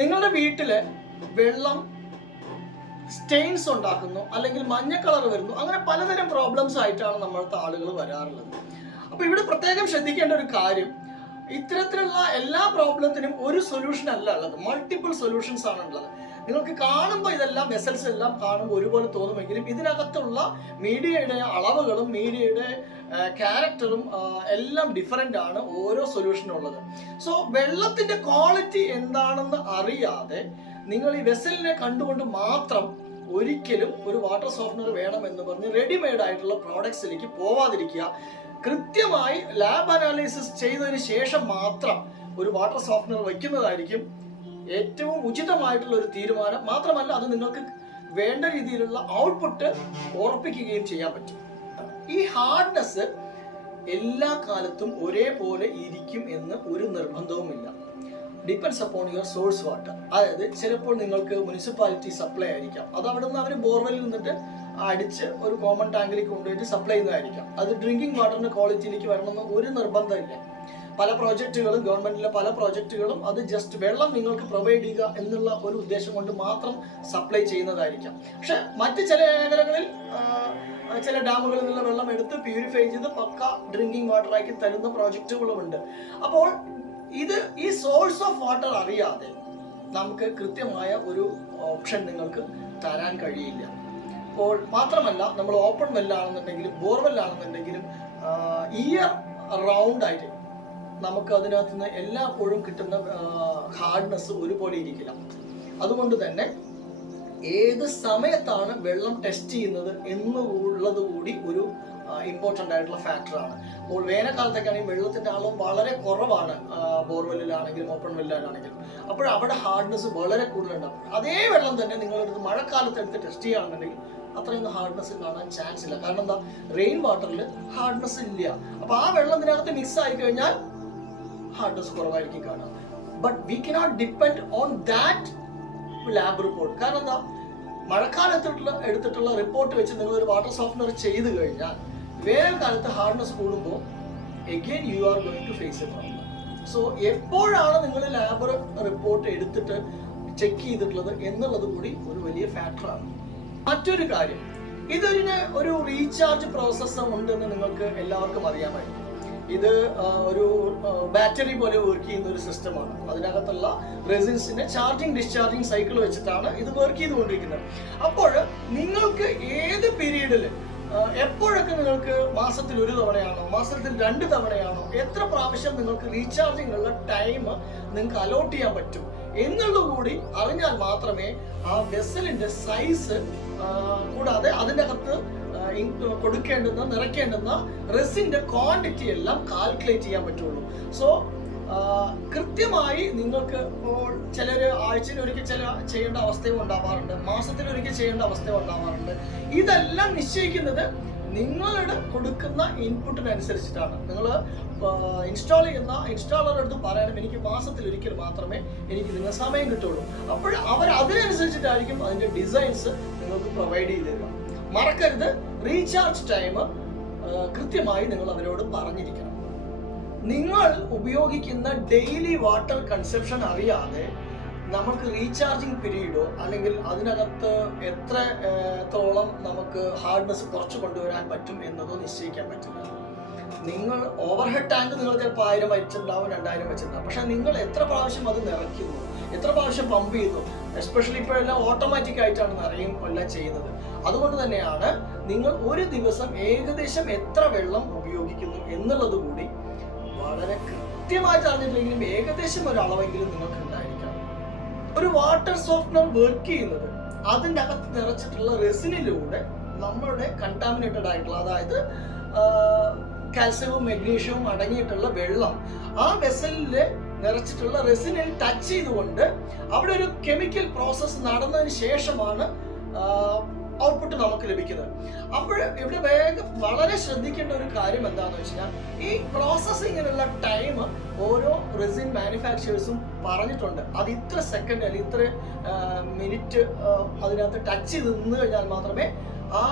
നിങ്ങളുടെ വീട്ടില് വെള്ളം സ്റ്റെയിൻസ് ഉണ്ടാക്കുന്നു, അല്ലെങ്കിൽ മഞ്ഞ കളർ വരുന്നു, അങ്ങനെ പലതരം പ്രോബ്ലംസ് ആയിട്ടാണ് നമ്മളത്തെ ആളുകൾ വരാറുള്ളത്. അപ്പോൾ ഇവിടെ പ്രത്യേകം ശ്രദ്ധിക്കേണ്ട ഒരു കാര്യം, ഇത്തരത്തിലുള്ള എല്ലാ പ്രോബ്ലത്തിനും ഒരു സൊല്യൂഷൻ അല്ല ഉള്ളത്, മൾട്ടിപ്പിൾ സൊല്യൂഷൻസ് ആണ് ഉള്ളത്. നിങ്ങൾക്ക് കാണുമ്പോൾ ഇതെല്ലാം വെസൽസ് എല്ലാം കാണുമ്പോൾ ഒരുപോലെ തോന്നുമെങ്കിലും ഇതിനകത്തുള്ള മീഡിയയുടെ അളവുകളും മീഡിയയുടെ ക്യാരക്ടറും എല്ലാം ഡിഫറെൻ്റ് ആണ് ഓരോ സൊല്യൂഷനും ഉള്ളത്. സോ വെള്ളത്തിൻ്റെ ക്വാളിറ്റി എന്താണെന്ന് അറിയാതെ നിങ്ങൾ ഈ വെസലിനെ കണ്ടുകൊണ്ട് മാത്രം ഒരിക്കലും ഒരു വാട്ടർ സോഫ്റ്റ്നർ വേണമെന്ന് പറഞ്ഞ് റെഡിമെയ്ഡ് ആയിട്ടുള്ള പ്രോഡക്ട്സിലേക്ക് പോവാതിരിക്കുക. കൃത്യമായി ലാബ് അനാലിസിസ് ചെയ്തതിന് ശേഷം മാത്രം ഒരു വാട്ടർ സോഫ്റ്റ്നർ വയ്ക്കുന്നതായിരിക്കും ഏറ്റവും ഉചിതമായിട്ടുള്ള ഒരു തീരുമാനം. മാത്രമല്ല അത് നിങ്ങൾക്ക് വേണ്ട രീതിയിലുള്ള ഔട്ട്പുട്ട് ഉറപ്പിക്കുകയും ചെയ്യാൻ പറ്റും. ഈ ഹാർഡ്നെസ് എല്ലാ കാലത്തും ഒരേപോലെ ഇരിക്കും എന്ന് ഒരു നിർബന്ധവുമില്ല. Depends upon your source water. അതായത് ചിലപ്പോൾ നിങ്ങൾക്ക് മുനിസിപ്പാലിറ്റി സപ്ലൈ ആയിരിക്കാം, അത് അവിടെ നിന്ന് അവർ ബോർവെല്ലിൽ നിന്നിട്ട് അടിച്ച് ഒരു കോമൺ ടാങ്കിലേക്ക് കൊണ്ടുപോയിട്ട് സപ്ലൈ ചെയ്യുന്നതായിരിക്കാം. അത് ഡ്രിങ്കിങ് വാട്ടറിന്റെ ക്വാളിറ്റിയിലേക്ക് വരണമെന്ന് ഒരു നിർബന്ധമില്ല. പല പ്രോജക്റ്റുകളും, ഗവൺമെന്റിലെ പല പ്രോജക്റ്റുകളും അത് ജസ്റ്റ് വെള്ളം നിങ്ങൾക്ക് പ്രൊവൈഡ് ചെയ്യുക എന്നുള്ള ഒരു ഉദ്ദേശം കൊണ്ട് മാത്രം സപ്ലൈ ചെയ്യുന്നതായിരിക്കാം. പക്ഷെ മറ്റ് ചില മേഖലകളിൽ ചില ഡാമുകളിൽ നിന്നുള്ള വെള്ളം എടുത്ത് പ്യൂരിഫൈ ചെയ്ത് പക്ക ഡ്രിങ്കിങ് വാട്ടറാക്കി തരുന്ന പ്രോജക്റ്റുകളുമുണ്ട്. അപ്പോൾ ഈ സോഴ്സ് ഓഫ് വാട്ടർ അറിയാതെ നമുക്ക് കൃത്യമായ ഒരു ഓപ്ഷൻ നിങ്ങൾക്ക് തരാൻ കഴിയില്ല. അപ്പോൾ മാത്രമല്ല, നമ്മൾ ഓപ്പൺ വെല്ലാണെന്നുണ്ടെങ്കിലും ബോർവെല്ലാണെന്നുണ്ടെങ്കിലും ഇയർ റൗണ്ട് ആയിട്ട് നമുക്ക് അതിനകത്ത് നിന്ന് എല്ലായ്പ്പോഴും കിട്ടുന്ന ഹാർഡ്നെസ് ഒരുപോലെ ഇരിക്കില്ല. അതുകൊണ്ട് തന്നെ ഏത് സമയത്താണ് വെള്ളം ടെസ്റ്റ് ചെയ്യുന്നത് എന്നുള്ളത് കൂടി ഒരു ഇമ്പോർട്ടൻ്റ് ആയിട്ടുള്ള ഫാക്ടറാണ്. അപ്പോൾ വേനൽക്കാലത്തൊക്കെയാണെങ്കിൽ വെള്ളത്തിൻ്റെ അളവ് വളരെ കുറവാണ്, ബോർവെല്ലിലാണെങ്കിലും ഓപ്പൺ വെല്ലാണെങ്കിലും. അപ്പോൾ അവിടെ ഹാർഡ്നെസ് വളരെ കൂടുതലുണ്ടാകും. അതേ വെള്ളം തന്നെ നിങ്ങളെടുത്ത് മഴക്കാലത്ത് എടുത്ത് ടെസ്റ്റ് ചെയ്യുകയാണെന്നുണ്ടെങ്കിൽ അത്രയൊന്നും ഹാർഡ്നെസ് കാണാൻ ചാൻസ് ഇല്ല. കാരണം എന്താ, റെയിൻ വാട്ടറിൽ ഹാർഡ്നെസ് ഇല്ല. അപ്പോൾ ആ വെള്ളം ഇതിനകത്ത് മിക്സ് ആയി കഴിഞ്ഞാൽ ഹാർഡ്നെസ് കുറവായിരിക്കും കാണാം. But we cannot depend on that lab report. കാരണം എന്താ, മഴക്കാലത്തുള്ള എടുത്തിട്ടുള്ള റിപ്പോർട്ട് വെച്ച് നിങ്ങൾ ഒരു വാട്ടർ സോഫ്റ്റ്നർ ചെയ്ത് കഴിഞ്ഞാൽ വേനൽക്കാലത്ത് ഹാർഡ്നെസ് കൂടുമ്പോൾ again you are going to face a problem. So എപ്പോഴാണ് നിങ്ങൾ ലാബ് റിപ്പോർട്ട് എടുത്തിട്ട് ചെക്ക് ചെയ്തിട്ടുള്ളത് എന്നുള്ളത് കൂടി ഒരു വലിയ ഫാക്ടറാണ്. മറ്റൊരു കാര്യം, ഒരു റീചാർജ് പ്രോസസ്സ് ഉണ്ടെന്ന് നിങ്ങൾക്ക് എല്ലാവർക്കും അറിയാമായിരിക്കും. ഇത് ഒരു ബാറ്ററി പോലെ വർക്ക് ചെയ്യുന്ന ഒരു സിസ്റ്റമാണ്. അതിനകത്തുള്ള റെസിൻസിന്റെ ചാർജിങ് ഡിസ്ചാർജിങ് സൈക്കിൾ വെച്ചിട്ടാണ് ഇത് വർക്ക് ചെയ്തുകൊണ്ടിരിക്കുന്നത്. അപ്പോൾ നിങ്ങൾക്ക് ഏത് പീരീഡിൽ എപ്പോഴൊക്കെ നിങ്ങൾക്ക് മാസത്തിൽ ഒരു തവണയാണോ, മാസത്തിൽ 2 തവണയാണോ, എത്ര പ്രാവശ്യം നിങ്ങൾക്ക് റീചാർജിങ് ഉള്ള ടൈം നിങ്ങൾക്ക് അലോട്ട് ചെയ്യാൻ പറ്റും എന്നുള്ളത് കൂടി അറിഞ്ഞാൽ മാത്രമേ ആ വെസലിന്റെ സൈസ് കൂടാതെ അതിൻ്റെ അകത്ത് കൊടുക്കേണ്ടുന്ന നിറയ്ക്കേണ്ടുന്ന റെസിന്റെ ക്വാണ്ടിറ്റി എല്ലാം കാൽക്കുലേറ്റ് ചെയ്യാൻ പറ്റുള്ളൂ. സോ കൃത്യമായി നിങ്ങൾക്ക് ചിലർ ആഴ്ചയിൽ ഒരിക്കൽ ചെയ്യേണ്ട അവസ്ഥയും ഉണ്ടാവാറുണ്ട്, മാസത്തിൽ ഒരിക്കൽ ചെയ്യേണ്ട അവസ്ഥയും ഉണ്ടാവാറുണ്ട്. ഇതെല്ലാം നിശ്ചയിക്കുന്നത് നിങ്ങളുടെ കൊടുക്കുന്ന ഇൻപുട്ടിനനുസരിച്ചിട്ടാണ്. നിങ്ങൾ ഇൻസ്റ്റാൾ ചെയ്യുന്ന ഇൻസ്റ്റാളറുടെ അടുത്ത് പറയണം, എനിക്ക് മാസത്തിൽ ഒരിക്കൽ മാത്രമേ എനിക്ക് നിങ്ങൾ സമയം കിട്ടുള്ളൂ. അപ്പോൾ അവർ അതിനനുസരിച്ചിട്ടായിരിക്കും അതിൻ്റെ ഡിസൈൻസ് നിങ്ങൾക്ക് പ്രൊവൈഡ് ചെയ്ത് തരിക. മറക്കരുത്, റീചാർജ് ടൈം കൃത്യമായി നിങ്ങൾ അവരോട് പറഞ്ഞിരിക്കണം. നിങ്ങൾ ഉപയോഗിക്കുന്ന ഡെയിലി വാട്ടർ കൺസപ്ഷൻ അറിയാതെ നമുക്ക് റീചാർജിങ് പീരീഡോ അല്ലെങ്കിൽ അതിനകത്ത് എത്രത്തോളം നമുക്ക് ഹാർഡ്നെസ് കുറച്ച് കൊണ്ടുവരാൻ പറ്റും എന്നതോ നിശ്ചയിക്കാൻ പറ്റില്ല. നിങ്ങൾ ഓവർഹെഡ് ടാങ്ക് നിങ്ങൾ ചിലപ്പോൾ 1000 വെച്ചിട്ടുണ്ടാവും, 2000 വെച്ചിട്ടുണ്ടാവും. പക്ഷെ നിങ്ങൾ എത്ര പ്രാവശ്യം അത് നിറയ്ക്കുന്നു, എത്ര പ്രാവശ്യം പമ്പ് ചെയ്യുന്നു, എസ്പെഷ്യലി ഇപ്പോഴെല്ലാം ഓട്ടോമാറ്റിക് ആയിട്ടാണ് നിറയും എല്ലാം ചെയ്യുന്നത്. അതുകൊണ്ട് തന്നെയാണ് നിങ്ങൾ ഒരു ദിവസം ഏകദേശം എത്ര വെള്ളം ഉപയോഗിക്കുന്നു എന്നുള്ളത് കൂടി വളരെ കൃത്യമായിട്ട് അറിഞ്ഞിട്ടില്ലെങ്കിലും ഏകദേശം ഒരു അളവെങ്കിലും നിങ്ങൾക്ക് ഉണ്ടായിരിക്കണം. ഒരു വാട്ടർ സോഫ്റ്റ്നർ വർക്ക് ചെയ്യുന്നത് അതിൻ്റെ അകത്ത് നിറച്ചിട്ടുള്ള റെസിനിലൂടെ നമ്മളുടെ കണ്ടാമിനേറ്റഡ് ആയിട്ടുള്ള, അതായത് കാൽസ്യവും മെഗ്നീഷ്യവും അടങ്ങിയിട്ടുള്ള വെള്ളം ആ വെസലിൽ നിറച്ചിട്ടുള്ള റെസിനിൽ ടച്ച് ചെയ്തുകൊണ്ട് അവിടെ ഒരു കെമിക്കൽ പ്രോസസ്സ് നടന്നതിന് ശേഷമാണ് ഔട്ട്പുട്ട് നമുക്ക് ലഭിക്കുന്നത്. അപ്പോൾ ഇവിടെ വളരെ ശ്രദ്ധിക്കേണ്ട ഒരു കാര്യം എന്താണെന്ന് വെച്ച് കഴിഞ്ഞാൽ, ഈ പ്രോസസ്സിങ്ങിനുള്ള ടൈം ഓരോ റെസിൻ മാനുഫാക്ചറേഴ്സും പറഞ്ഞിട്ടുണ്ട്. അത് ഇത്ര സെക്കൻഡ് അല്ലെങ്കിൽ ഇത്ര മിനിറ്റ് അതിനകത്ത് ടച്ച് ചെയ്ത് നിന്ന് കഴിഞ്ഞാൽ മാത്രമേ ആ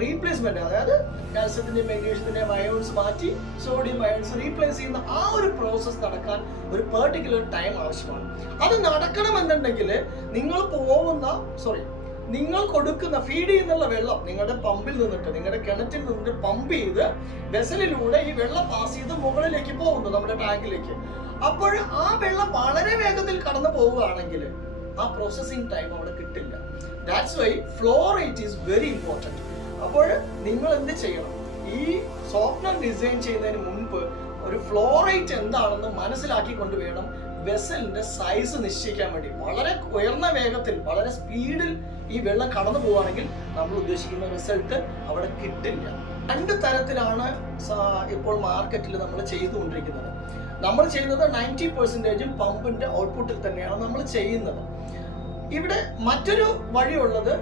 റീപ്ലേസ്മെന്റ്, അതായത് കാൽസ്യത്തിന്റെ മെഗ്നീഷ്യത്തിന്റെ അയോൺസ് മാറ്റി സോഡിയം അയോൺസ് റീപ്ലേസ് ചെയ്യുന്ന ആ ഒരു പ്രോസസ് നടക്കാൻ ഒരു പെർട്ടിക്കുലർ ടൈം ആവശ്യമാണ്. അത് നടക്കണമെന്നുണ്ടെങ്കിൽ നിങ്ങൾ കൊടുക്കുന്ന ഫീഡ് ചെയ്യുന്നുള്ള വെള്ളം നിങ്ങളുടെ പമ്പിൽ നിന്നിട്ട്, നിങ്ങളുടെ കിണറ്റിൽ നിന്നിട്ട് പമ്പ് ചെയ്ത് വെസലിലൂടെ ഈ വെള്ളം പാസ് ചെയ്ത് മുകളിലേക്ക് പോകുന്നു നമ്മുടെ ടാങ്കിലേക്ക്. അപ്പോൾ ആ വെള്ളം വളരെ വേഗത്തിൽ കടന്നു പോവുകയാണെങ്കിൽ ആ പ്രോസസ്സിംഗ് ടൈം അവിടെ കിട്ടില്ല. That's why flow rate is very important. അപ്പോൾ നിങ്ങൾ എന്ത് ചെയ്യണം, ഈ സോഫ്റ്റ്വെയർ ഡിസൈൻ ചെയ്യുന്നതിന് മുൻപ് ഒരു ഫ്ലോ റേറ്റ് എന്താണെന്ന് മനസ്സിലാക്കിക്കൊണ്ട് വേണം വെസലിന്റെ സൈസ് നിശ്ചയിക്കാൻ വേണ്ടി. വളരെ ഉയർന്ന വേഗത്തിൽ വളരെ സ്പീഡിൽ ഈ വെള്ളം കടന്നു പോവുകയാണെങ്കിൽ നമ്മൾ ഉദ്ദേശിക്കുന്ന റിസൾട്ട് അവിടെ കിട്ടില്ല. 2 തരത്തിലാണ് ഇപ്പോൾ മാർക്കറ്റിൽ നമ്മൾ ചെയ്തുകൊണ്ടിരിക്കുന്നത്. നമ്മൾ ചെയ്യുന്നത് 90% പമ്പിന്റെ ഔട്ട്പുട്ടിൽ തന്നെയാണ് നമ്മൾ ചെയ്യുന്നത്. ഇവിടെ മറ്റൊരു വഴിയുള്ളത്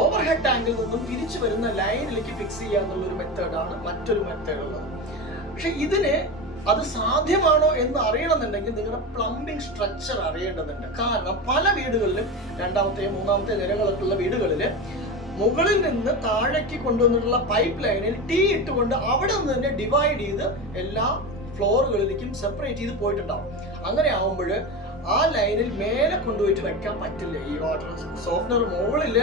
ഓവർ ഹെഡ് ടാങ്കിൽ നിന്നും തിരിച്ചു വരുന്ന ലൈനിലേക്ക് ഫിക്സ് ചെയ്യുക എന്നുള്ളൊരു മെത്തേഡാണ് മറ്റൊരു മെത്തേഡ് ഉള്ളത്. പക്ഷെ ഇതിന് അത് സാധ്യമാണോ എന്ന് അറിയണമെന്നുണ്ടെങ്കിൽ നിങ്ങളുടെ പ്ലംബിംഗ് സ്ട്രക്ചർ അറിയേണ്ടതുണ്ട്. കാരണം പല വീടുകളിലും 2ാമത്തെ 3ാമത്തെ നിലകളൊക്കെയുള്ള വീടുകളിൽ മുകളിൽ നിന്ന് താഴേക്ക് കൊണ്ടുവന്നിട്ടുള്ള പൈപ്പ് ലൈനിൽ ടീ ഇട്ടുകൊണ്ട് അവിടെ നിന്ന് തന്നെ ഡിവൈഡ് ചെയ്ത് എല്ലാ ഫ്ലോറുകളിലേക്കും സെപ്പറേറ്റ് ചെയ്ത് പോയിട്ടുണ്ടാവും. അങ്ങനെ ആവുമ്പോൾ ആ ലൈനിൽ മേലെ കൊണ്ടുപോയിട്ട് വെക്കാൻ പറ്റില്ല. ഈ വാട്ടർ സോഫ്റ്റ്വെയർ മുകളിൽ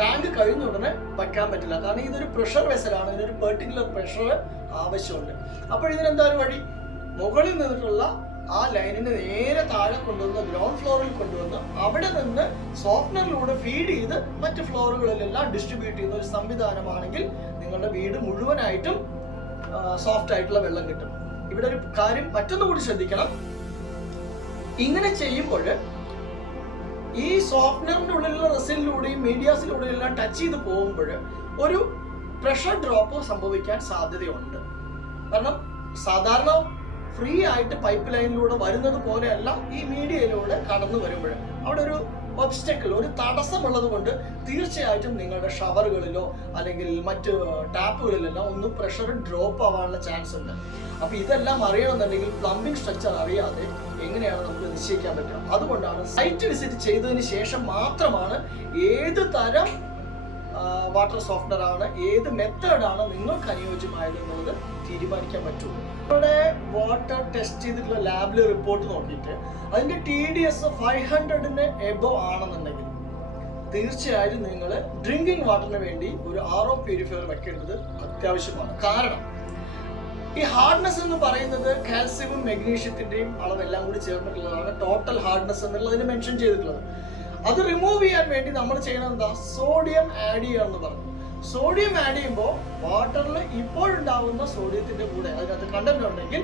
ടാങ്ക് കഴിഞ്ഞ ഉടനെ വെക്കാൻ പറ്റില്ല. കാരണം ഇതൊരു പ്രഷർ വെസലാണ്, ഇതിനൊരു പെർട്ടിക്കുലർ പ്രഷർ ആവശ്യമുണ്ട്. അപ്പോൾ ഇതിനെന്താ ഒരു വഴി, മുകളിൽ നിന്നിട്ടുള്ള ആ ലൈനിന് നേരെ താഴെ കൊണ്ടുവന്ന് ഗ്രൗണ്ട് ഫ്ലോറിൽ കൊണ്ടുവന്ന് അവിടെ നിന്ന് സോഫ്റ്റ്വെയറിലൂടെ ഫീഡ് ചെയ്ത് മറ്റ് ഫ്ലോറുകളിലെല്ലാം ഡിസ്ട്രിബ്യൂട്ട് ചെയ്യുന്ന ഒരു സംവിധാനമാണെങ്കിൽ നിങ്ങളുടെ വീട് മുഴുവനായിട്ടും സോഫ്റ്റ് ആയിട്ടുള്ള വെള്ളം കിട്ടും. ഇവിടെ ഒരു കാര്യം മറ്റൊന്നുകൂടി ശ്രദ്ധിക്കണം. ഇങ്ങനെ ചെയ്യുമ്പോൾ ഈ സോഫ്റ്റ്വെയറിന്റെ ഉള്ളിലുള്ള റെസിനിലൂടെയും മീഡിയാസിലൂടെയും എല്ലാം ടച്ച് ചെയ്ത് പോകുമ്പോൾ ഒരു പ്രഷർ ഡ്രോപ്പ് സംഭവിക്കാൻ സാധ്യതയുണ്ട്. കാരണം സാധാരണ ഫ്രീ ആയിട്ട് പൈപ്പ് ലൈനിലൂടെ വരുന്നത് പോലെയല്ല ഈ മീഡിയയിലൂടെ കടന്നു വരുമ്പോൾ അവിടെ ഒരു ഒബ്സ്റ്റക്കിൾ, ഒരു തടസ്സമുള്ളത് കൊണ്ട് തീർച്ചയായിട്ടും നിങ്ങളുടെ ഷവറുകളിലോ അല്ലെങ്കിൽ മറ്റ് ടാപ്പുകളിലെല്ലാം ഒന്ന് പ്രഷർ ഡ്രോപ്പ് ആവാനുള്ള ചാൻസ് ഉണ്ട്. അപ്പൊ ഇതെല്ലാം അറിയണമെന്നുണ്ടെങ്കിൽ പ്ലംബിംഗ് സ്ട്രക്ചർ അറിയാതെ എങ്ങനെയാണ് നമുക്ക് നിശ്ചയിക്കാൻ പറ്റുക. അതുകൊണ്ടാണ് സൈറ്റ് വിസിറ്റ് ചെയ്തതിന് ശേഷം മാത്രമാണ് ഏത് തരം വാട്ടർ സോഫ്റ്റ്വെയർ ആണ്, ഏത് മെത്തേഡാണ് നിങ്ങൾക്ക് അനുയോജ്യമായത് എന്നുള്ളത് തീരുമാനിക്കാൻ പറ്റുള്ളൂ. നിങ്ങളുടെ വാട്ടർ ടെസ്റ്റ് ചെയ്തിട്ടുള്ള ലാബിലെ റിപ്പോർട്ട് നോക്കിയിട്ട് അതിന്റെ TDS 500-ന് എബവ് ആണെന്നുണ്ടെങ്കിൽ തീർച്ചയായും നിങ്ങൾ ഡ്രിങ്കിങ് വാട്ടറിന് വേണ്ടി ഒരു RO പ്യൂരിഫയർ വെക്കേണ്ടത് അത്യാവശ്യമാണ്. കാരണം ഈ ഹാർഡ്നെസ് എന്ന് പറയുന്നത് കാൽസ്യവും മെഗ്നീഷ്യത്തിന്റെയും അളവെല്ലാം കൂടി ചേർന്നിട്ടുള്ളതാണ് ടോട്ടൽ ഹാർഡ്നെസ് എന്നുള്ളതിന് മെൻഷൻ ചെയ്തിട്ടുള്ളത്. അത് റിമൂവ് ചെയ്യാൻ വേണ്ടി നമ്മൾ ചെയ്യുന്നത് എന്താ, സോഡിയം ആഡ് ചെയ്യുക എന്ന് പറഞ്ഞു. സോഡിയം ആഡ് ചെയ്യുമ്പോൾ വാട്ടറിൽ ഇപ്പോഴുണ്ടാവുന്ന സോഡിയത്തിന്റെ കൂടെ അതിനകത്ത് കണ്ടന്റ് ഉണ്ടെങ്കിൽ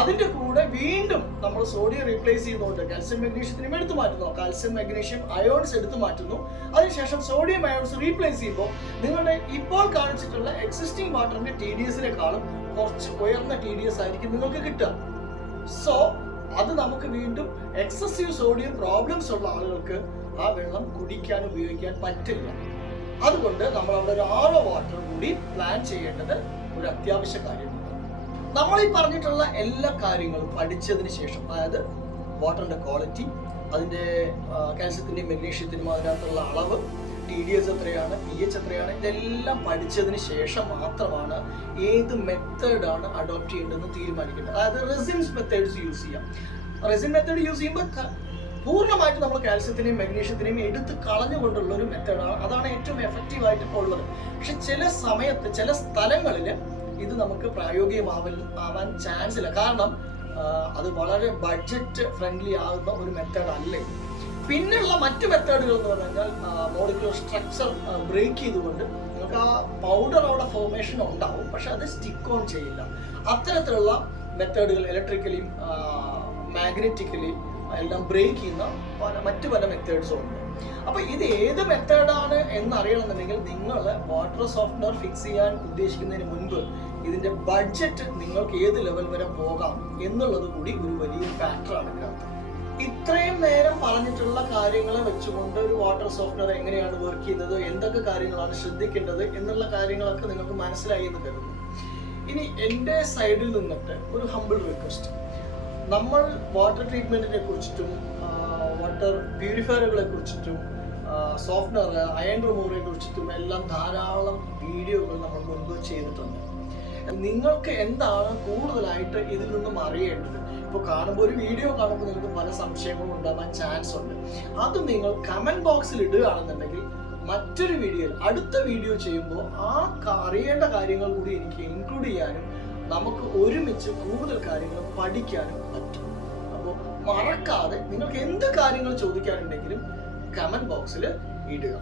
അതിന്റെ കൂടെ വീണ്ടും നമ്മൾ സോഡിയം റീപ്ലേസ് ചെയ്യുന്നുണ്ട്. കാൽസ്യം മെഗ്നീഷ്യത്തിനും എടുത്തു മാറ്റുന്നു, കാൽസ്യം മെഗ്നീഷ്യം അയോൺസ് എടുത്തു മാറ്റുന്നു. അതിനുശേഷം സോഡിയം അയോൺസ് റീപ്ലേസ് ചെയ്യുമ്പോൾ നിങ്ങളുടെ ഇപ്പോൾ കാണിച്ചിട്ടുള്ള എക്സിസ്റ്റിംഗ് വാട്ടറിന്റെ TDS-നെക്കാളും കുറച്ച് ഉയർന്ന TDS ആയിരിക്കും നിങ്ങൾക്ക് കിട്ടുക. സോ അത് നമുക്ക് വീണ്ടും എക്സസീവ് സോഡിയം പ്രോബ്ലംസ് ഉള്ള ആളുകൾക്ക് ആ വെള്ളം കുടിക്കാൻ ഉപയോഗിക്കാൻ പറ്റില്ല. അതുകൊണ്ട് നമ്മൾ അവിടെ ഒരു RO വാട്ടർ കൂടി പ്ലാൻ ചെയ്യേണ്ടത് ഒരു അത്യാവശ്യ കാര്യമാണ്. നമ്മൾ ഈ പറഞ്ഞിട്ടുള്ള എല്ലാ കാര്യങ്ങളും പഠിച്ചതിന് ശേഷം, അതായത് വാട്ടറിന്റെ ക്വാളിറ്റി, അതിന്റെ കാൽസ്യത്തിന്റെയും മെഗ്നീഷ്യത്തിനും അതിനകത്തുള്ള അളവ്, TDS എത്രയാണ്, pH എത്രയാണ്, ഇതെല്ലാം പഠിച്ചതിന് ശേഷം മാത്രമാണ് ഏത് മെത്തേഡാണ് അഡോപ്റ്റ് ചെയ്യേണ്ടതെന്ന് തീരുമാനിക്കേണ്ടത്. അതായത് റെസിൻസ് മെത്തേഡ്സ് യൂസ് ചെയ്യാം. റെസിൻ മെത്തേഡ് യൂസ് ചെയ്യുമ്പോൾ പൂർണ്ണമായിട്ട് നമ്മൾ കാൽസ്യത്തിനെയും മെഗ്നീഷ്യത്തിനെയും എടുത്ത് കളഞ്ഞുകൊണ്ടുള്ള ഒരു മെത്തേഡാണ്. അതാണ് ഏറ്റവും എഫക്റ്റീവ് ആയിട്ട് ഇപ്പോൾ ഉള്ളത്. പക്ഷെ ചില സമയത്ത് ചില സ്ഥലങ്ങളിൽ ഇത് നമുക്ക് പ്രായോഗികമാവാൻ ചാൻസ് ഇല്ല. കാരണം അത് വളരെ ബഡ്ജറ്റ് ഫ്രണ്ട്ലി ആകുന്ന ഒരു മെത്തേഡ് അല്ലേ. പിന്നെയുള്ള മറ്റു മെത്തേഡുകൾ എന്ന് പറഞ്ഞാൽ മോളിക്യുലർ സ്ട്രക്ചർ ബ്രേക്ക് ചെയ്തുകൊണ്ട് നിങ്ങൾക്ക് ആ പൗഡർ അവിടെ ഫോർമേഷൻ ഉണ്ടാവും, പക്ഷെ അത് സ്റ്റിക്ക് ഓൺ ചെയ്യില്ല. അത്തരത്തിലുള്ള മെത്തേഡുകൾ ഇലക്ട്രിക്കലിയും മാഗ്നറ്റിക്കലി എല്ലാം ബ്രേക്ക് ചെയ്യുന്ന മറ്റു പല മെത്തേഡ്സും ഉണ്ട്. അപ്പൊ ഇത് ഏത് മെത്തേഡാണ് എന്ന് അറിയണമെന്നുണ്ടെങ്കിൽ നിങ്ങൾ വാട്ടർ സോഫ്റ്റ്വെയർ ഫിക്സ് ചെയ്യാൻ ഉദ്ദേശിക്കുന്നതിന് മുൻപ് ഇതിന്റെ ബഡ്ജറ്റ് നിങ്ങൾക്ക് ഏത് ലെവൽ വരെ പോകാം എന്നുള്ളത് കൂടി ഒരു വലിയ ഫാക്ടറാണ് ഇതിനകത്ത്. ഇത്രയും നേരം പറഞ്ഞിട്ടുള്ള കാര്യങ്ങളെ വെച്ചുകൊണ്ട് ഒരു വാട്ടർ സോഫ്റ്റ്വെയർ എങ്ങനെയാണ് വർക്ക് ചെയ്യുന്നത്, എന്തൊക്കെ കാര്യങ്ങളാണ് ശ്രദ്ധിക്കേണ്ടത് എന്നുള്ള കാര്യങ്ങളൊക്കെ നിങ്ങൾക്ക് മനസ്സിലായി എന്ന് കരുതുന്നു. ഇനി എൻ്റെ സൈഡിൽ നിന്നിട്ട് ഒരു ഹംബിൾ റിക്വസ്റ്റ്, നമ്മൾ വാട്ടർ ട്രീറ്റ്മെന്റിനെ കുറിച്ചിട്ടും വാട്ടർ പ്യൂരിഫയറുകളെ കുറിച്ചിട്ടും സോഫ്റ്റ്വെയർ, അയൺ റിമൂവറിനെ കുറിച്ചിട്ടും എല്ലാം ധാരാളം വീഡിയോകൾ നമ്മൾ മുൻപ് ചെയ്തിട്ടുണ്ട്. നിങ്ങൾക്ക് എന്താണ് കൂടുതലായിട്ട് ഇതിൽ നിന്നും അറിയേണ്ടത്? ഇപ്പോൾ കാണുമ്പോൾ ഒരു വീഡിയോ കാണുമ്പോൾ നിങ്ങൾക്ക് പല സംശയങ്ങളും ഉണ്ടാകാൻ ചാൻസ് ഉണ്ട്. അത് നിങ്ങൾ കമന്റ് ബോക്സിൽ ഇടുകയാണെന്നുണ്ടെങ്കിൽ മറ്റൊരു വീഡിയോയിൽ, അടുത്ത വീഡിയോ ചെയ്യുമ്പോൾ ആ അറിയേണ്ട കാര്യങ്ങൾ കൂടി എനിക്ക് ഇൻക്ലൂഡ് ചെയ്യാനും നമുക്ക് ഒരുമിച്ച് കൂടുതൽ കാര്യങ്ങൾ പഠിക്കാനും പറ്റും. അപ്പോൾ മറക്കാതെ നിങ്ങൾക്ക് എന്ത് കാര്യങ്ങൾ ചോദിക്കാനുണ്ടെങ്കിലും കമന്റ് ബോക്സിൽ ഇടുക.